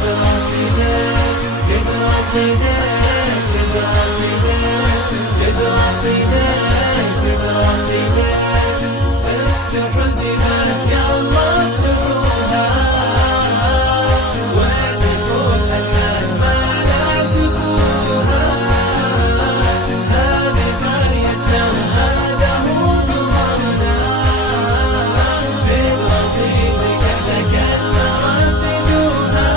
زد رصيدك زد رصيدك زد رصيدك زد رصيدك زد رصيدك افتح البيبان يا الله افتحوها واحذفوا الأكل ما لا تفوتها هذه قريتنا هذا هو نظامنا زد رصيدك تكلم رددوها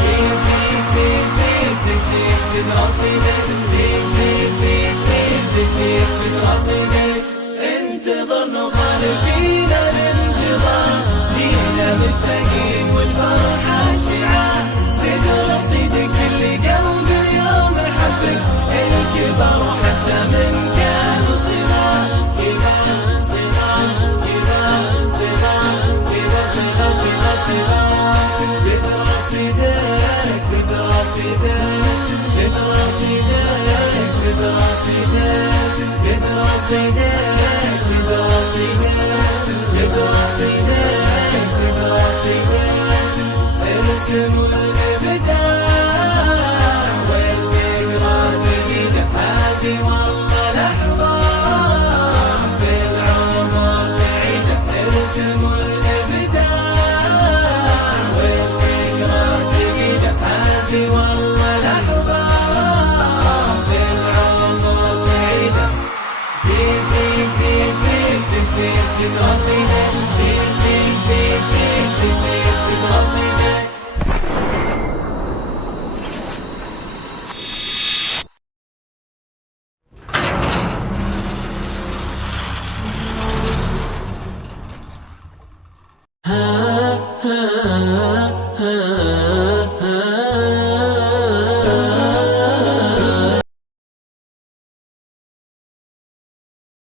زيد زيد زيد زيد زيد زد رصيدك زيد زيد زيد زيد زيد زيد زد رصيدك انتظر نطالب فينا الانتظار جينا مشتاقين والفرحة شعار زد رصيدك كل قلب اليوم يحبك الكبار وحتى من كانوا صغار كبار صغار كبار صغار كبار صغار كبار صغار زد رصيدك زد رصيدك زد رصيدك زد رصيدك زد رصيدك زد رصيدك زد رصيدك زد رصيدك ارسم